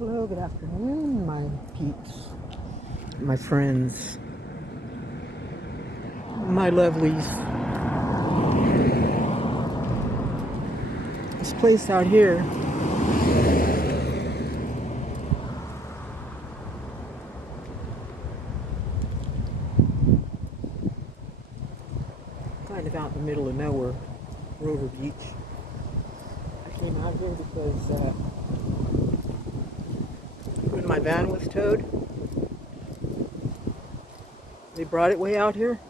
Hello, good afternoon, my peeps, my friends, my lovelies. This place out here kind of out in the middle of nowhere, Rover Beach. I came out here because when my van was towed, they brought it way out here,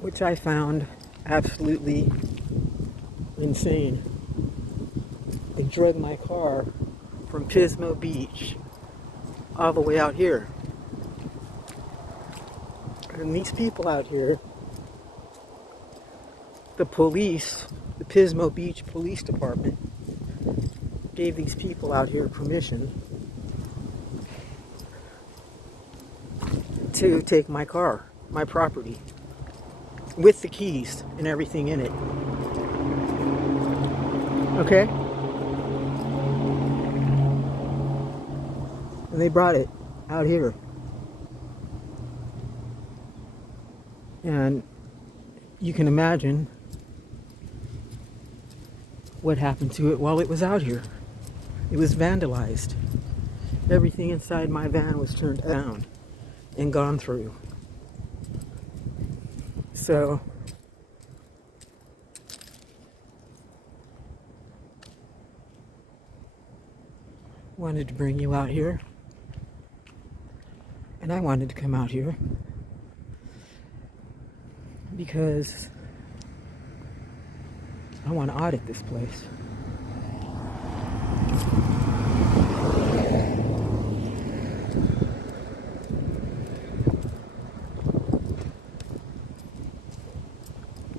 which I found absolutely insane. They drug my car from Pismo Beach all the way out here. And these people out here, the police, the Pismo Beach Police Department, gave these people out here permission to take my car, my property, with the keys and everything in it. Okay? And they brought it out here. And you can imagine what happened to it while it was out here. It was vandalized. Everything inside my van was turned down and gone through. So wanted to bring you out here, and I wanted to come out here because I want to audit this place.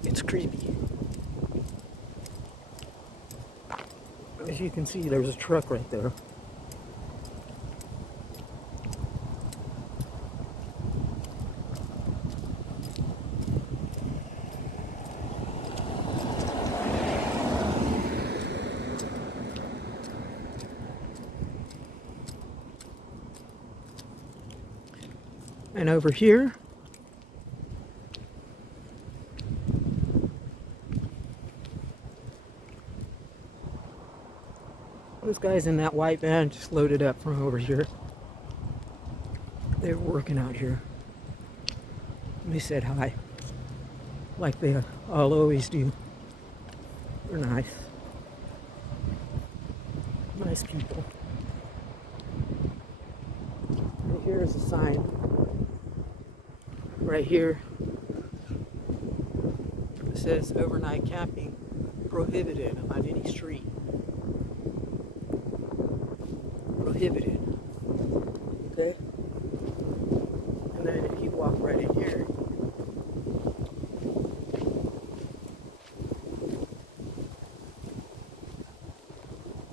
It's creepy. As you can see, there's a truck right there. And over here, those guys in that white van just loaded up from over here. They were working out here. They said hi, like they all always do. They're nice. Nice people. And here's a sign. Right here. It says overnight camping prohibited on any street. Prohibited. Okay? And then if you walk right in here,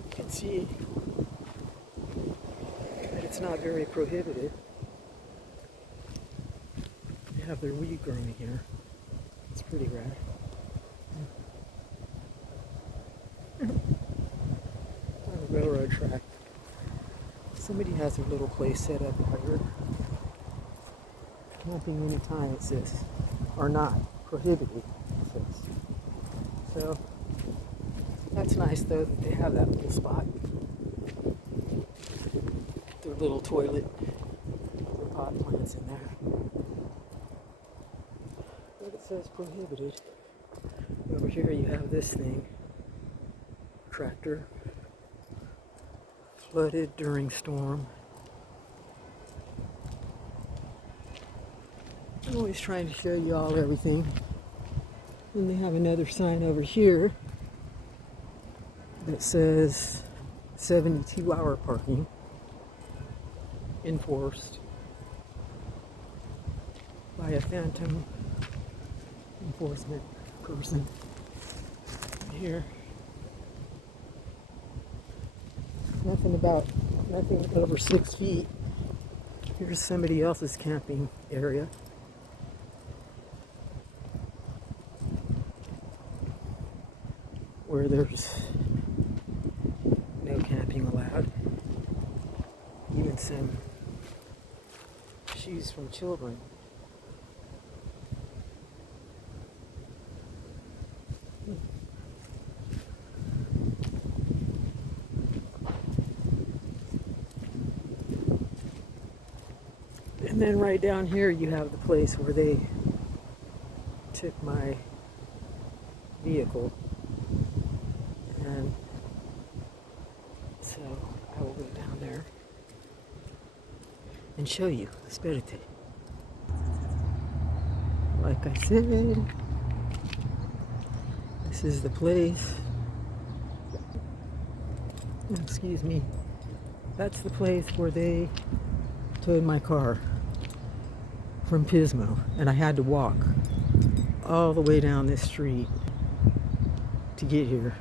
you can see that it's not very prohibited. They have their weed growing here. It's pretty rad. On a railroad track. Somebody has a little place set up out here. Camping anytime, it says. Or not. Prohibited, it says. So, that's nice though that they have that little spot. Their little toilet. Their pot plants in there. But it says prohibited. Over here you have this thing. Tractor. Flooded during storm. I'm always trying to show you all everything. And they have another sign over here that says 72-hour parking enforced by a phantom enforcement person. Here. Nothing over 6 feet. Here's somebody else's camping area. Where there's camping allowed. Even some shoes from children. And then right down here you have the place where they took my vehicle. And so I will go down there and show you. Espérate. Like I said, this is the place. Excuse me. That's the place where they towed my car from Pismo, and I had to walk all the way down this street to get here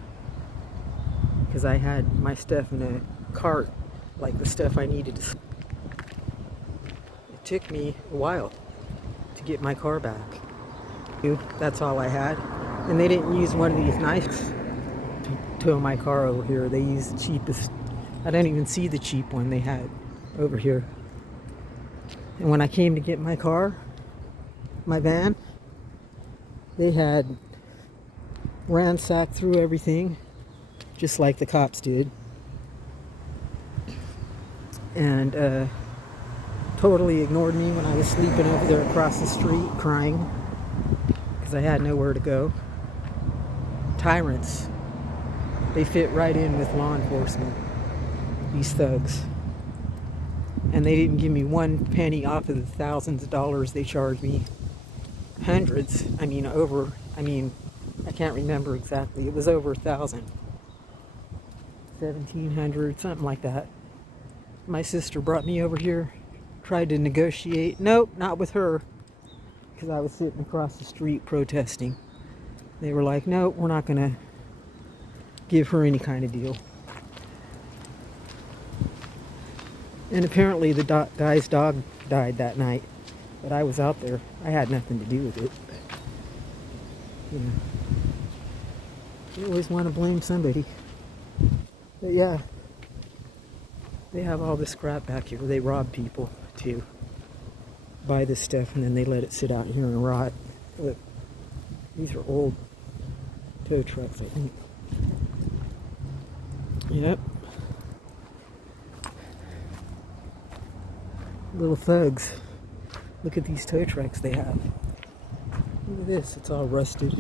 because I had my stuff in a cart, like the stuff I needed to. It took me a while to get my car back. That's all I had, and they didn't use one of these knives to tow my car over here. They used the cheapest. I didn't even see the cheap one they had over here. And when I came to get my car, my van, they had ransacked through everything, just like the cops did, and totally ignored me when I was sleeping over there across the street crying because I had nowhere to go. Tyrants. They fit right in with law enforcement, these thugs. And they didn't give me one penny off of the thousands of dollars they charged me. Hundreds. I can't remember exactly. It was over 1,000. 1,700, something like that. My sister brought me over here, tried to negotiate. Nope, not with her, because I was sitting across the street protesting. They were like, nope, we're not going to give her any kind of deal. And apparently the guy's dog died that night, but I was out there. I had nothing to do with it. But, you know, you always want to blame somebody. But yeah, they have all this crap back here. They rob people to buy this stuff, and then they let it sit out here and rot. Look, these are old tow trucks, I think. Yep. Little thugs. Look at these tow trucks they have. Look at this, it's all rusted.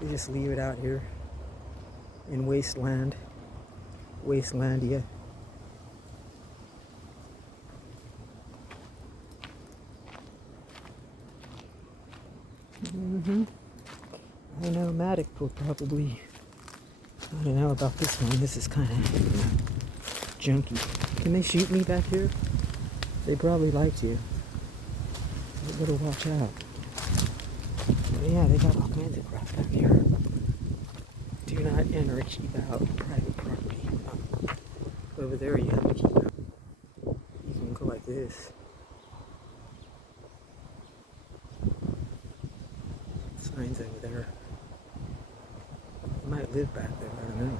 They just leave it out here in wastelandia. I know Matic will probably, I don't know about this one. This is kind of junky. Can they shoot me back here? They probably like to. They better watch out. But yeah, they got all kinds of crap back here. Do not enter or keep out private property. Over there you have to keep out. You can go like this. Signs over there. They might live back there, I don't know.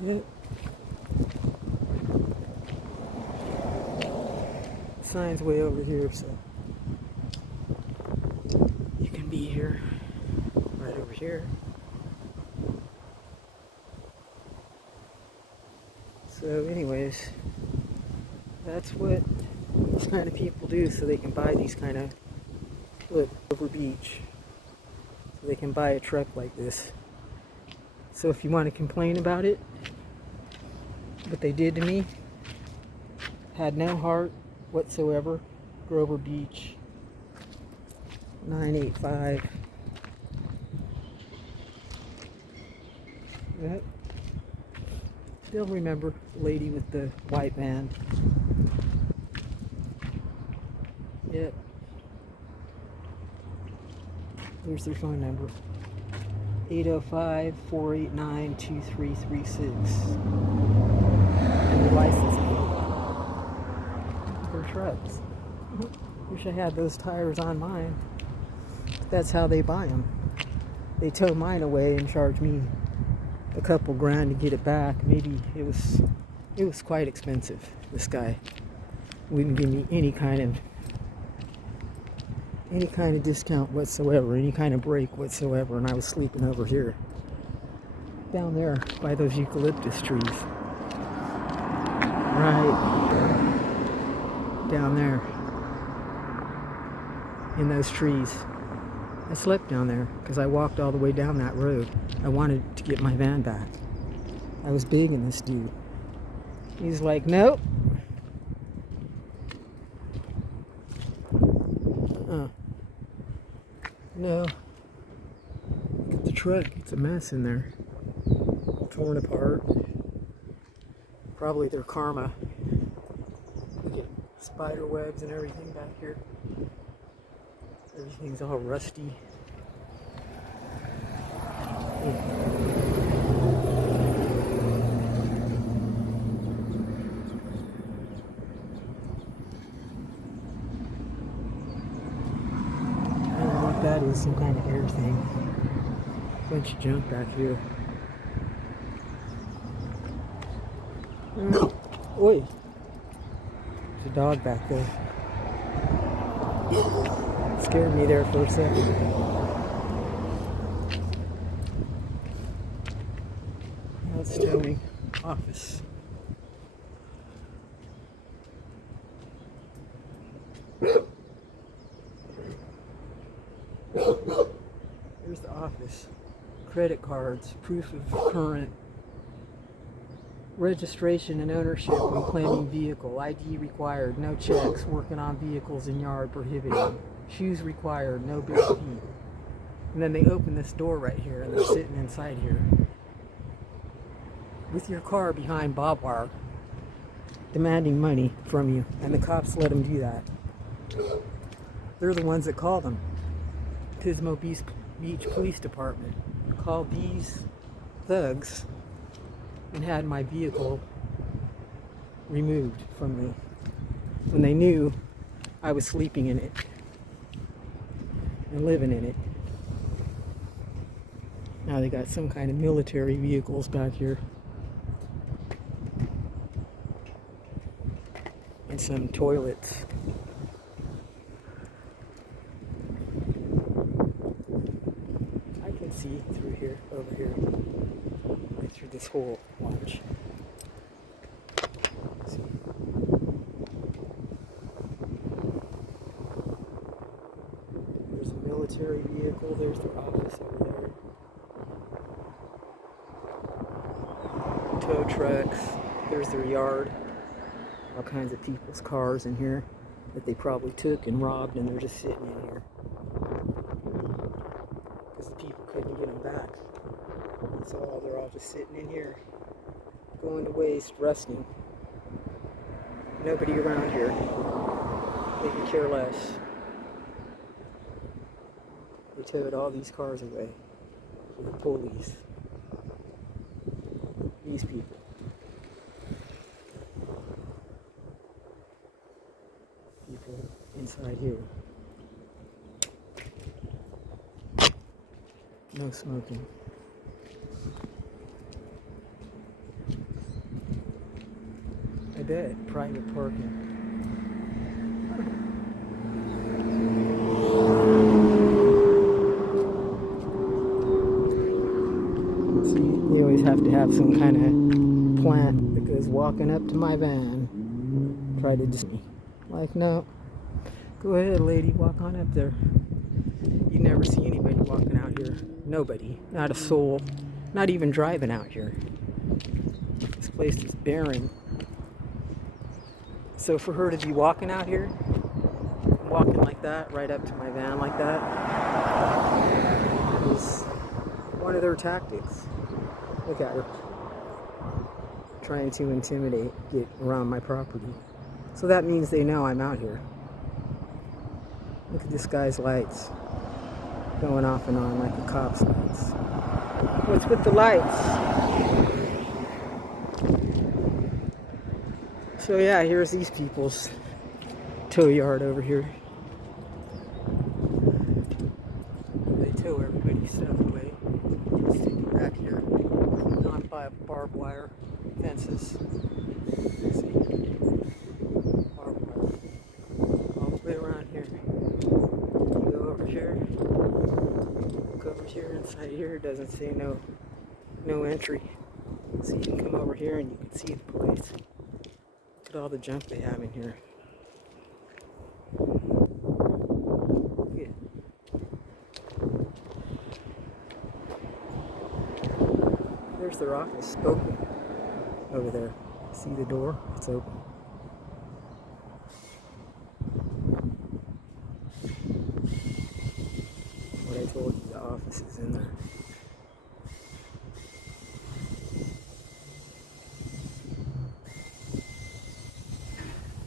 Yep. Sign's way over here, so you can be here, right over here. So anyways, that's what these kind of people do, so they can buy these kind of, look, over beach. So they can buy a truck like this. So if you want to complain about it, what they did to me, had no heart whatsoever. Grover Beach, 985. Yep. Still remember the lady with the white van. Yep. Here's their phone number. 805-489-2336. And the license plate for trucks. Wish I had those tires on mine. That's how they buy them. They tow mine away and charge me a couple grand to get it back. Maybe it was quite expensive. This guy wouldn't give me any kind of discount whatsoever, any kind of break whatsoever, and I was sleeping over here down there by those eucalyptus trees. Right down there in those trees. I slept down there because I walked all the way down that road. I wanted to get my van back. I was begging this dude. He's like, nope. No. Look at the truck. It's a mess in there. Torn apart. Probably their karma. Look at spider webs and everything back here. Everything's all rusty. That is some kind of air thing. Bunch of junk back here. Oi! There's a dog back there. Scared me there for a second. That's towing office. Here's the office. Credit cards, proof of current registration and ownership when claiming vehicle. ID required, no checks, working on vehicles in yard prohibited. Shoes required, no bare feet. And then they open this door right here and they're sitting inside here with your car behind barbed wire, demanding money from you, and the cops let them do that. They're the ones that call them. Pismo Beach Police Department called these thugs and had my vehicle removed from me when they knew I was sleeping in it and living in it. Now they got some kind of military vehicles back here and some toilets. See through here, over here, right through this hole. Watch. See. There's a military vehicle. There's the office over there. Tow trucks. There's their yard. All kinds of people's cars in here that they probably took and robbed, and they're just sitting in here. The people couldn't get them back. So they're all just sitting in here, going to waste, rusting. Nobody around here. They can care less. They towed all these cars away for the police. These people. People inside here. No smoking. I bet. Private parking. See, you always have to have some kind of plant that goes walking up to my van. Try to just me. Like, no. Go ahead, lady. Walk on up there. You never see anybody walking out here. Nobody. Not a soul. Not even driving out here. This place is barren. So for her to be walking out here, walking like that, right up to my van like that, is one of their tactics. Look at her. Trying to intimidate, get around my property. So that means they know I'm out here. Look at this guy's lights. Going off and on like a cop's lights. What's with the lights? So yeah, here's these people's tow yard over here. here it doesn't say no entry. So you can come over here and you can see the place. Look at all the junk they have in here. Yeah. There's their office open over there. See the door? It's open. What I told you, the office is in there.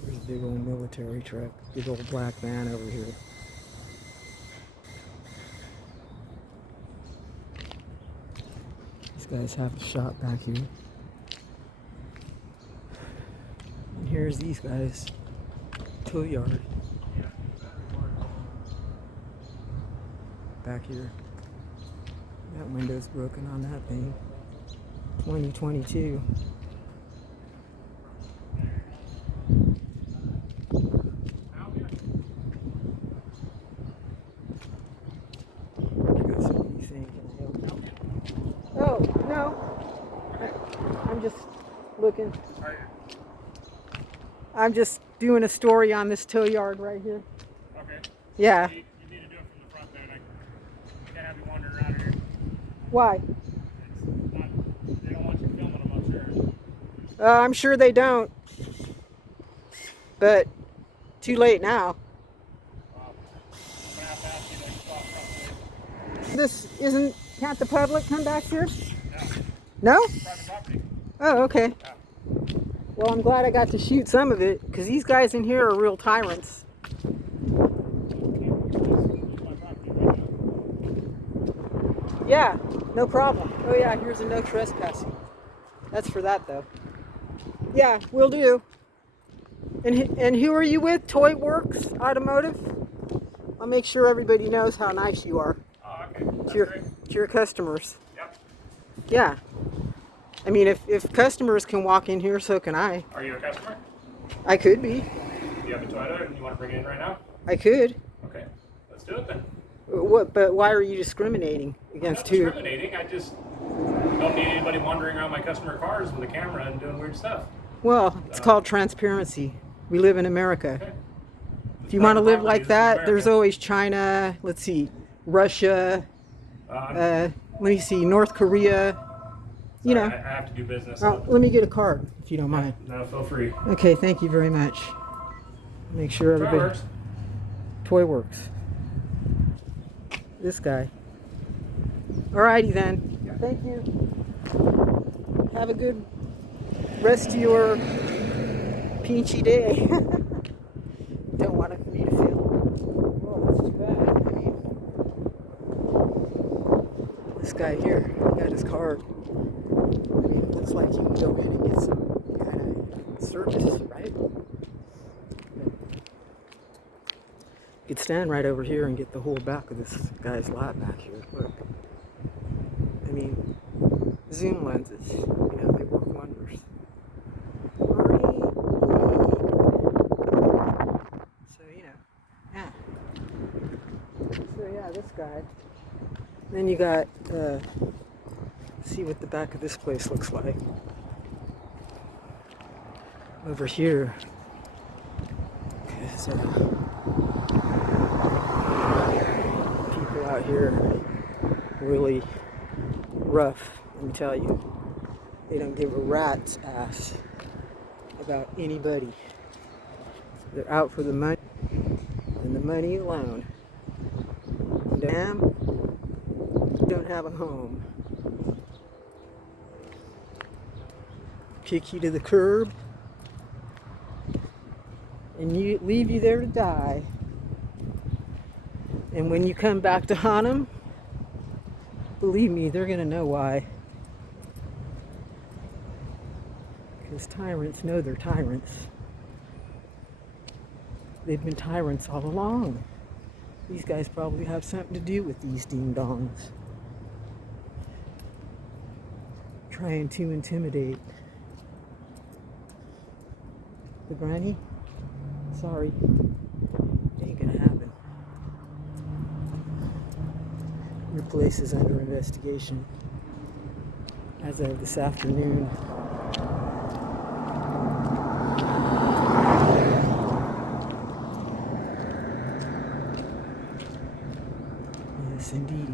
There's a big old military truck, big old black van over here. These guys have a shop back here. And here's these guys, tow yard. Back here. That window's broken on that thing. 2022. Got some of these things. Can I help you? Oh, no. I'm just looking. I'm just doing a story on this tow yard right here. Okay. Yeah. You need to do it from the front then. I can't have you wandering around here. Why? It's not, they don't want you filming them, I'm sure. I'm sure they don't. But too late now. I'm going to have to ask you to stop something. This isn't, can't the public come back here? No. No? Private property. Oh, okay. Yeah. Well, I'm glad I got to shoot some of it, because these guys in here are real tyrants. Yeah, no problem. Oh yeah, here's a no trespassing. That's for that though. Yeah, will do. And who are you with? Toy Works Automotive? I'll make sure everybody knows how nice you are Oh, okay. That's to your, great. to your customers. Yep. Yeah. I mean, if customers can walk in here, so can I. Are you a customer? I could be. Do you have a Toyota and you want to bring it in right now? I could. Okay. Let's do it then. What? But why are you discriminating against Not two? discriminating. I just don't need anybody wandering around my customer cars with a camera and doing weird stuff. Well, it's called transparency. We live in America. Okay. If you want to live like This is that, America. there's always China. Let's see, Russia. Let me see, North Korea. You Sorry, know. I have to do business. Oh, let me get a card if you don't mind. No, feel free. Okay, thank you very much. Make sure Toy everybody. Works. Toy Works. This guy. Alrighty then. Yeah. Thank you. Have a good rest of your peachy day. Don't want me to feel. Oh, that's too bad. I mean, this guy here got his card. I mean, it looks like you can go in and get some kind of service, right? You could stand right over here and get the whole back of this guy's lot back here. Look. I mean, zoom lenses, you know, they work wonders. So, you know, yeah. So, yeah, this guy. Then you got, see what the back of this place looks like. Over here. So, people out here really rough, let me tell you. They don't give a rat's ass about anybody. They're out for the money and the money alone. And damn, don't have a home. Kick you to the curb and leave you there to die. And when you come back to haunt them, believe me, they're gonna know why. Because tyrants know they're tyrants. They've been tyrants all along. These guys probably have something to do with these ding-dongs. Trying to intimidate. The granny? Sorry. Ain't gonna happen. Your place is under investigation as of this afternoon. Yes, indeedy.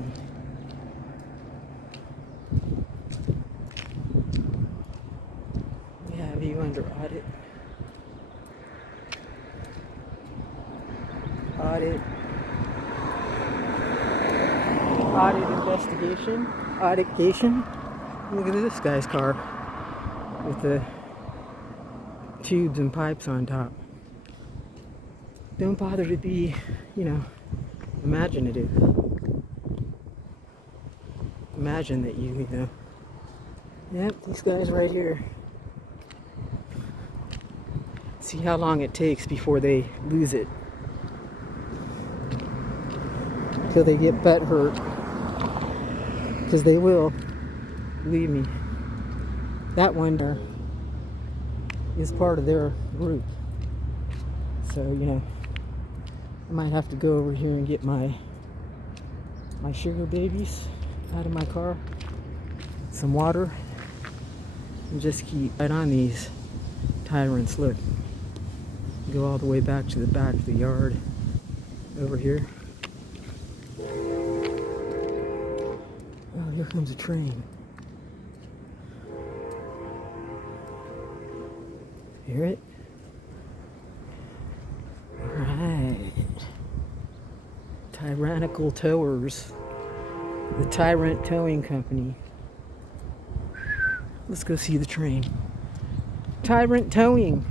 We have you under audit. Audit investigation. Auditation. Look at this guy's car with the tubes and pipes on top. Don't bother to be, imaginative. Imagine that you yep, these guys right here. See how long it takes before they lose it. Till they get butt hurt. Because they will. Believe me. That one is part of their group. So, I might have to go over here and get my sugar babies out of my car, some water, and just keep right on these tyrants. Look, go all the way back to the back of the yard over here. Oh, here comes a train. Hear it? Alright. Tyrannical Towers. The Tyrant Towing Company. Let's go see the train. Tyrant Towing.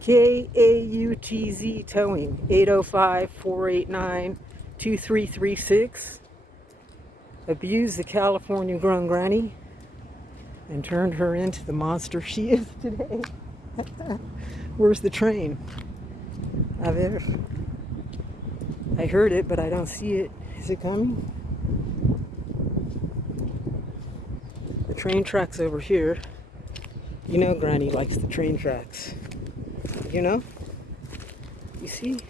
Kautz Towing. 805-489-2336. Abused the California grown granny and turned her into the monster she is today. Where's the train? I heard it, but I don't see it. Is it coming? The train track's over here. Granny likes the train tracks. You see?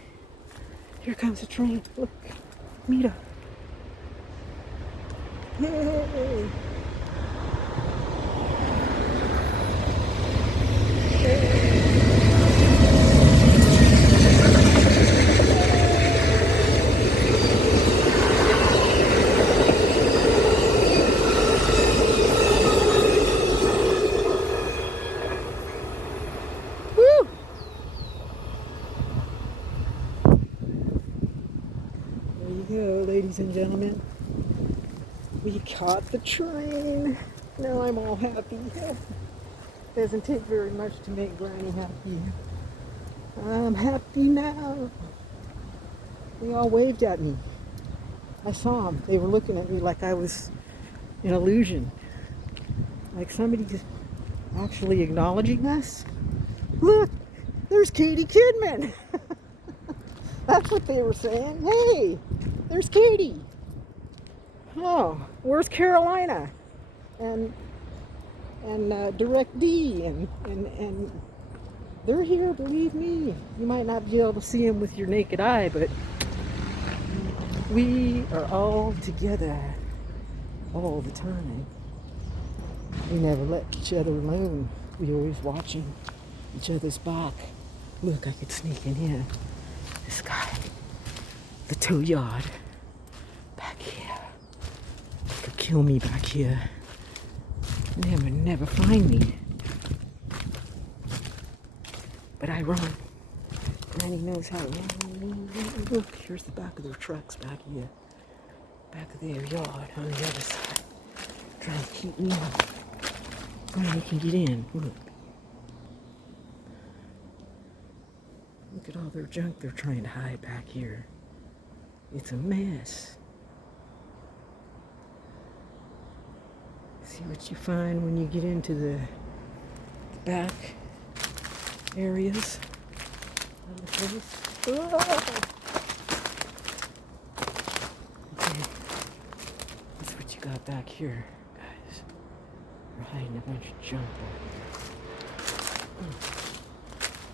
Here comes the train. Look. Meet her. Hey. Ladies and gentlemen, we caught the train. Now I'm all happy. Doesn't take very much to make Granny happy. I'm happy now. They all waved at me. I saw them. They were looking at me like I was an illusion. Like somebody just actually acknowledging us. Look, there's Katie Kidman. That's what they were saying. Hey, there's Katie. Oh, where's Carolina? And Direct D and they're here, believe me. You might not be able to see them with your naked eye, but we are all together all the time. We never let each other alone. We always watching each other's back. Look, I could sneak in here. This guy, the tow yard, back here. He could kill me back here. Never find me. But I run. Granny knows how to run. Look, here's the back of their trucks back here. Back of their yard on the other side. Trying to keep me out. Granny can get in. Look. Look at all their junk they're trying to hide back here. It's a mess. See what you find when you get into the back areas of the place. Oh! Okay. That's what you got back here, guys. We're hiding a bunch of junk.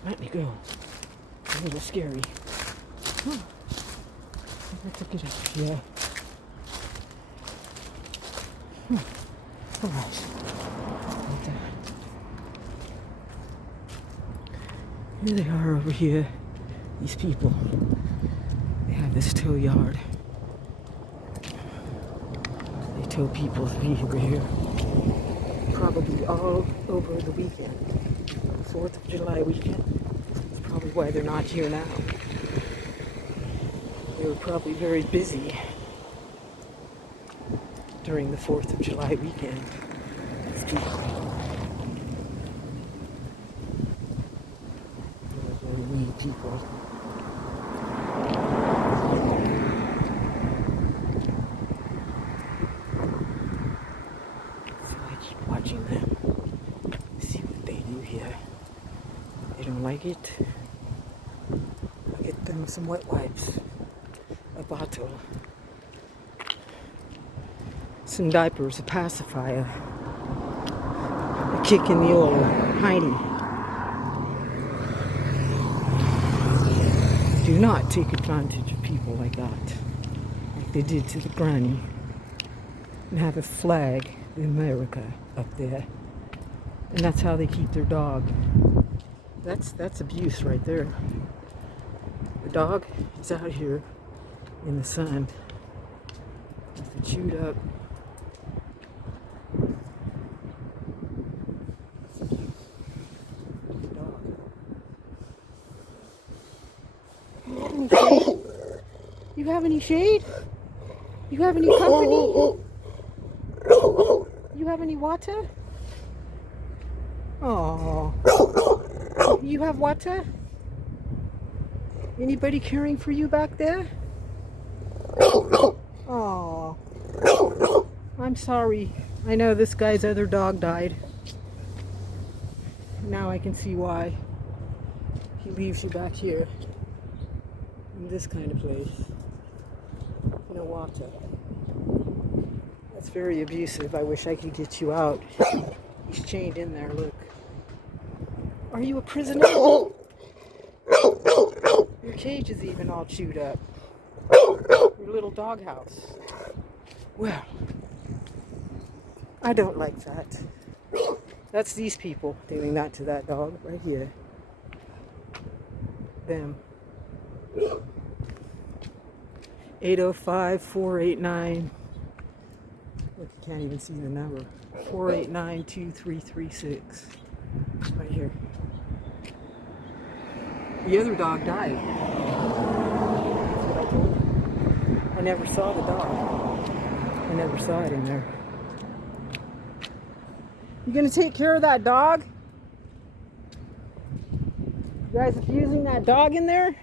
Let me go. A little scary. I took it out. Yeah. All right. Here they are over here. These people. They have this tow yard. They tow people's vehicle here. Probably all over the weekend. 4th of July weekend. That's probably why they're not here now. They were probably very busy during the 4th of July weekend. These people. They're very weed people. So I keep watching them. See what they do here. They don't like it. I'll get them some wet wipes. A bottle. Some diapers, a pacifier. A kick in the old hiney. Do not take advantage of people like that. Like they did to the granny. And have a flag in America up there. And that's how they keep their dog. That's abuse right there. The dog is out here in the sun with the chewed up dog. You have any shade? You have any company? You have any water? Oh. You have water? Anybody caring for you back there? Oh. I'm sorry. I know this guy's other dog died. Now I can see why he leaves you back here in this kind of place. No water. That's very abusive. I wish I could get you out. He's chained in there, look. Are you a prisoner? Your cage is even all chewed up. Your little doghouse. Well, I don't like that. That's these people doing that to that dog right here. Them. 805-489. Look, you can't even see the number. 489-2336. Right here. The other dog died. That's what I told you. I never saw the dog. I never saw it in there. You gonna take care of that dog? You guys abusing that dog in there?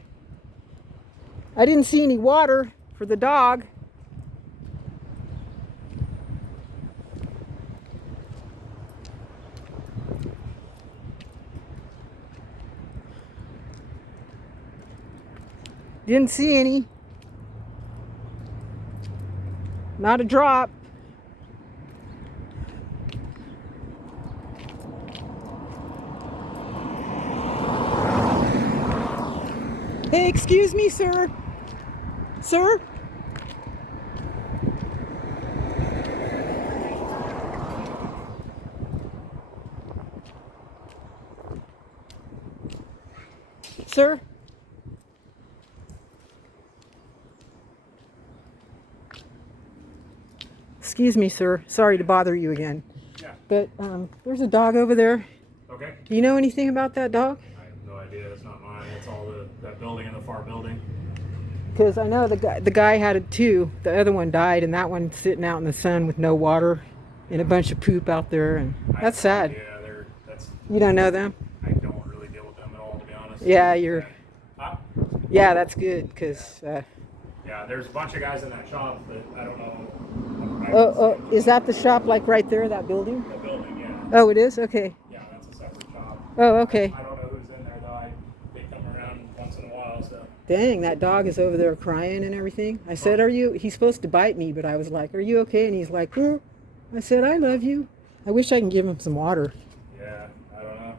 I didn't see any water for the dog. Didn't see any. Not a drop. Hey, excuse me, sir. Sir? Sir? Excuse me, sir. Sorry to bother you again. Yeah. But there's a dog over there. Okay. Do you know anything about that dog? I have no idea. It's not mine. It's all that building and the far building. Because I know the guy had it too. The other one died, and that one's sitting out in the sun with no water and a bunch of poop out there, and that's sad. Yeah, You don't know them? I don't really deal with them at all, to be honest. Yeah, you're. Huh? Yeah, that's good, because. Yeah, there's a bunch of guys in that shop that I don't know. Oh, is that the shop like right there, that building? The building, yeah. Oh, it is? Okay. Yeah, that's a separate shop. Oh, okay. I don't know who's in there though. They come around once in a while, so. Dang, that dog is over there crying and everything. I said, he's supposed to bite me, but I was like, are you okay? And he's like, I said, I love you. I wish I can give him some water. Yeah, I don't know.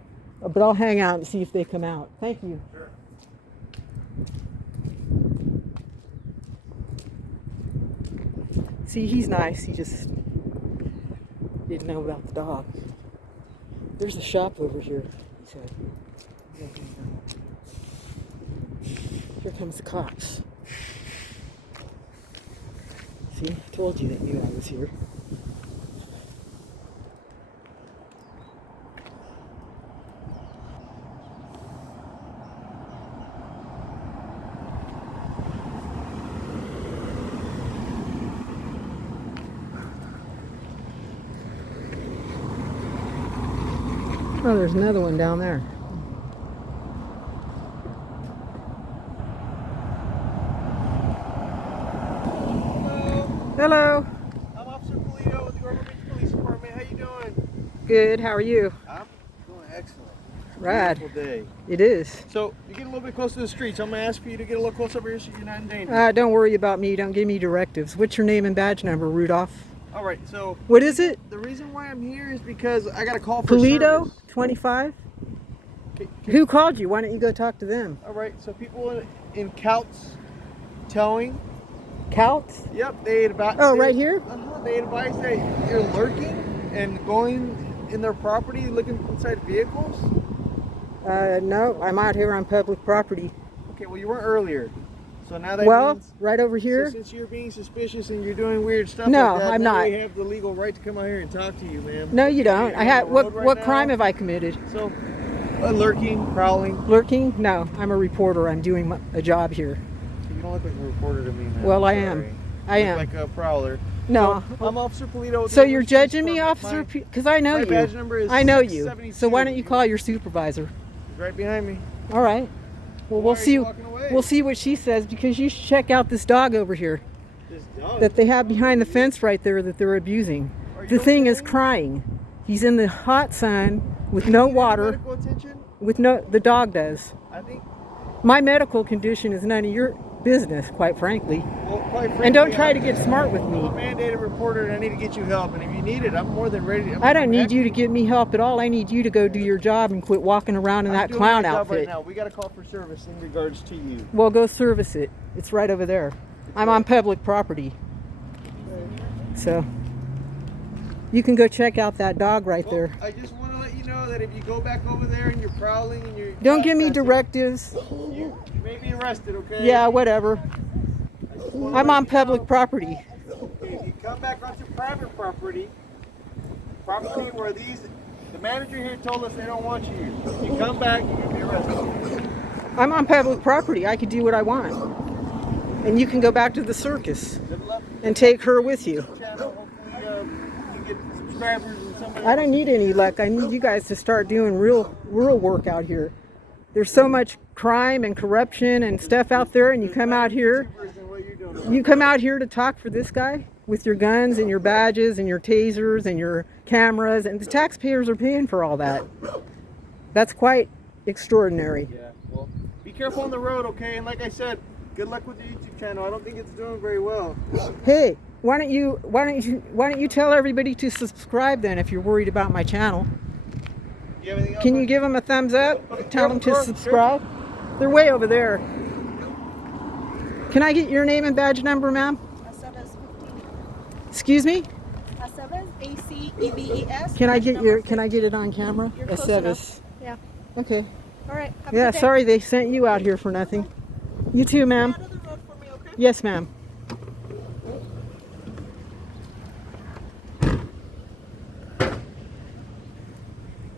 But I'll hang out and see if they come out. Thank you. Sure. See, he's nice. He just Didn't know about the dog. There's a shop over here, he said. Here comes the cops. See, I told you they knew I was here. Oh, there's another one down there. Hello. I'm Officer Polito with the Ormond Beach Police Department. How you doing? Good. How are you? I'm doing excellent. Rad. Beautiful day. It is. So you get a little bit closer to the streets. I'm gonna ask for you to get a little closer over here so you're not in danger. Don't worry about me. Don't give me directives. What's your name and badge number, Rudolph? All right. So What is it? the reason why I'm here is because I got a call for Polito, service. 25? Okay, Who called you? Why don't you go talk to them? all right. So people in Couts Towing. Couts? Yep. They advise. Oh, right here? They advise that you're lurking and going in their property, looking inside vehicles. No. I'm out here on public property. Okay. Well, you weren't earlier. So now that Well, means. right over here. So since you're being suspicious and you're doing weird stuff No, like that, I'm now not. we have the legal right to come out here and talk to you, ma'am. No, you don't. You're I have. on the road What right crime now. have I committed? So, lurking, prowling. Lurking? No. I'm a reporter. I'm doing a job here. You don't look like a reporter to me, man. Well, I Sorry. am. I You am. look like a prowler. No. So, I'm Officer Polito. with So the you're Ormond Beach judging me, Department. officer? Because I know My you. badge number is I know you. 672. So why don't you call your supervisor? He's right behind me. All right. Well, Why we'll are see. you walking away? We'll see what she says, because you should check out this dog over here This dog. that they have behind the fence right there that they're abusing. Are you The thing is okay? crying. He's in the hot sun with no You need water. medical attention? The dog does. I think. My medical condition is none of your business, quite frankly. Well, quite frankly, And don't try to get smart with I'm me. a mandated reporter, and I need to get you help. And if you need it, I'm more than ready. I don't need you to give me help at all. I need you to go do your job and quit walking around in I'm that doing clown my job outfit. Right now. We got a call for service in regards to you. Well, go service it. It's right over there. I'm on public property. So you can go check out that dog right Well, there. I just want to let you know that if you go back over there and you're prowling and you're Don't give me trespassing, directives. You may be arrested, okay? Yeah, whatever. I just wanna I'm let on you public know, property. If you come back onto private property where the manager here told us they don't want you here. If you come back, you're gonna be arrested. I'm on public property. I can do what I want. And you can go back to the circus Good luck. and take her with you. Channel. Hopefully, you get subscribers and somebody. I don't need any luck. I need you guys to start doing real work out here. There's so much crime and corruption and stuff out there, and you come out here. You come out here to talk for this guy with your guns and your badges and your tasers and your cameras, and the taxpayers are paying for all that. That's quite extraordinary. Yeah, well, be careful on the road, okay? And like I said, good luck with your YouTube channel. I don't think it's doing very well. Hey, why don't you tell everybody to subscribe then if you're worried about my channel? You have anything else? Can you give them a thumbs up? Okay, Tell them to sure. subscribe. They're way over there. Can I get your name and badge number, ma'am? Aceves 15. Excuse me? Aceves, ACEVES. Can I get it on camera? You're close Aceves. enough. Yeah. Okay. All right. Have Yeah, a good day. sorry they sent you out here for nothing. You too, ma'am. Stay out of the road for me, okay? Yes, ma'am.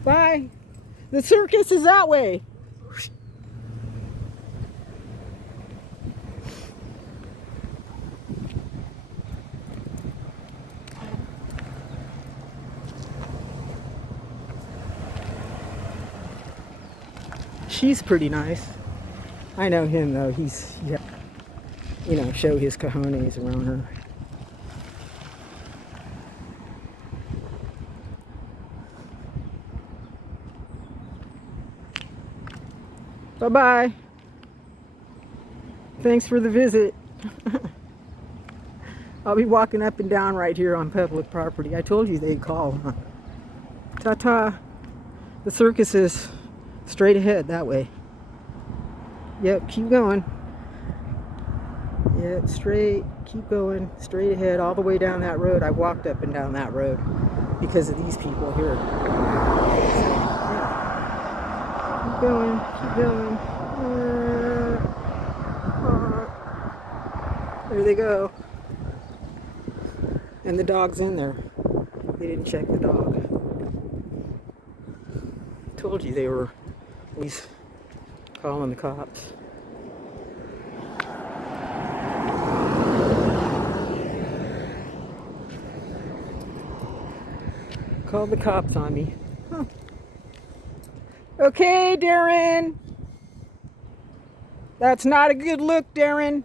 Bye. The circus is that way. She's pretty nice. I know him though. He's, yeah, you know, show his cojones around her. Bye-bye. Thanks for the visit. I'll be walking up and down right here on public property. I told you they'd call, huh? Ta-ta. The circus is straight ahead that way. Yep, keep going. Yep, straight, keep going, straight ahead, all the way down that road. I walked up and down that road. because of these people here. So, yeah. Keep going, keep going. There they go. And the dog's in there. They didn't check the dog. Told you they were at least calling the cops. Called the cops on me. Huh. Okay, Darren. That's not a good look, Darren.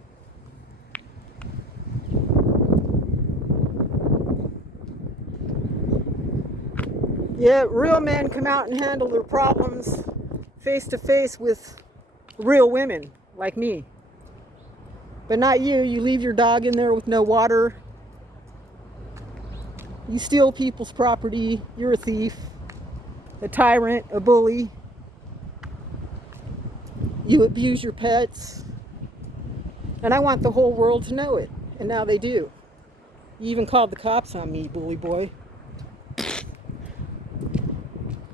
Yeah, real men come out and handle their problems face to face with real women like me. But not you. You leave your dog in there with no water. You steal people's property. You're a thief, a tyrant, a bully. You abuse your pets. And I want the whole world to know it. And now they do. You even called the cops on me, bully boy.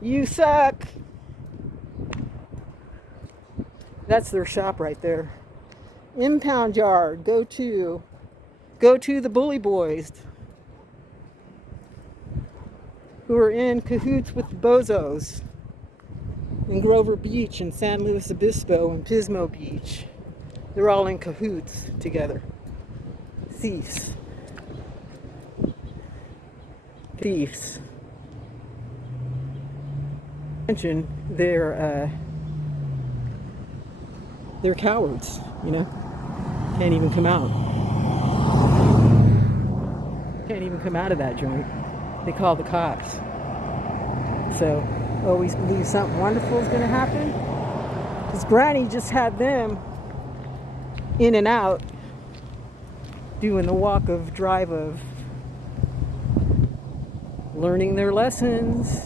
You suck. That's their shop right there. Impound Yard. Go to the bully boys who are in cahoots with the bozos in Grover Beach and San Luis Obispo and Pismo Beach. They're all in cahoots together. Thieves. Thieves. Mention they're cowards, you know. Can't even come out. Can't even come out of that joint. They call the cops. So always believe something wonderful is going to happen. Because Granny just had them in and out doing the walk of drive of learning their lessons.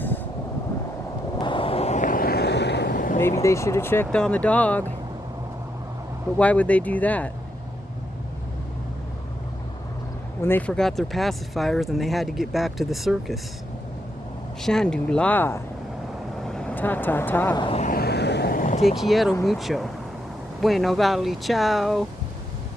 Maybe they should have checked on the dog. But why would they do that? When they forgot their pacifiers and they had to get back to the circus. Shandula. Ta ta ta. Te quiero mucho. Bueno, vale, ciao.